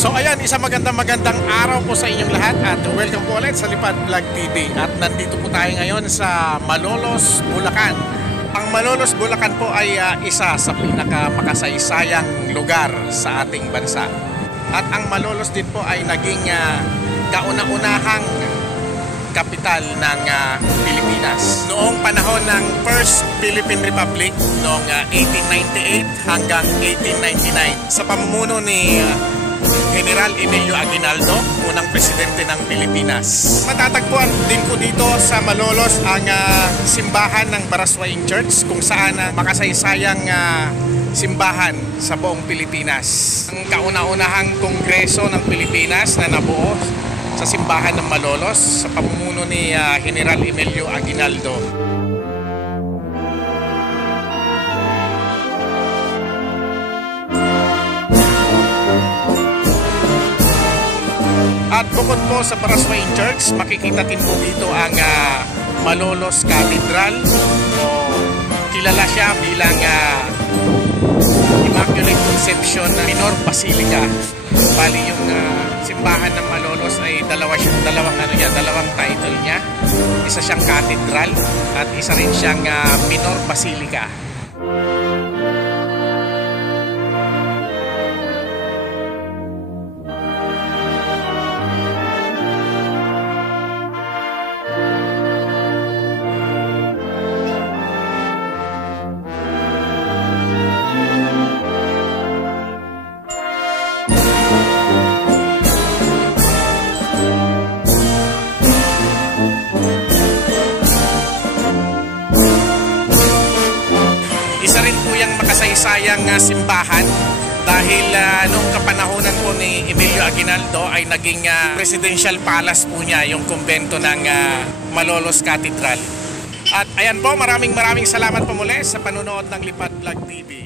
So ayan, isang magandang araw po sa inyong lahat at welcome po ulit sa Lipad Vlog TV. At nandito po tayo ngayon sa Malolos, Bulacan. Ang Malolos, Bulacan po ay isa sa pinaka-makasaysayang lugar sa ating bansa. At ang Malolos din po ay naging kauna-unahang kapital ng Pilipinas. Noong panahon ng First Philippine Republic noong 1898 hanggang 1899 sa pamumuno ni General Emilio Aguinaldo, unang presidente ng Pilipinas. Matatagpuan din po dito sa Malolos ang simbahan ng Baraswaing Church, kung saan makasaysayang simbahan sa buong Pilipinas. Ang kauna-unahang kongreso ng Pilipinas na nabuo sa simbahan ng Malolos sa pamumuno ni General Emilio Aguinaldo. At bukod po sa Baraswaing Church, makikita din po dito ang Malolos Cathedral, o kilala siya bilang Immaculate Conception Minor Basilica. Bali yung simbahan ng Malolos ay dalawang title niya. Isa siyang cathedral at isa rin siyang minor basilica. Isa rin po yung makasaysayang simbahan dahil noong kapanahonan po ni Emilio Aguinaldo ay naging presidential palace po niya yung kumbento ng Malolos Cathedral. At ayan po, maraming salamat po muli sa panonood ng Lipad Vlog TV.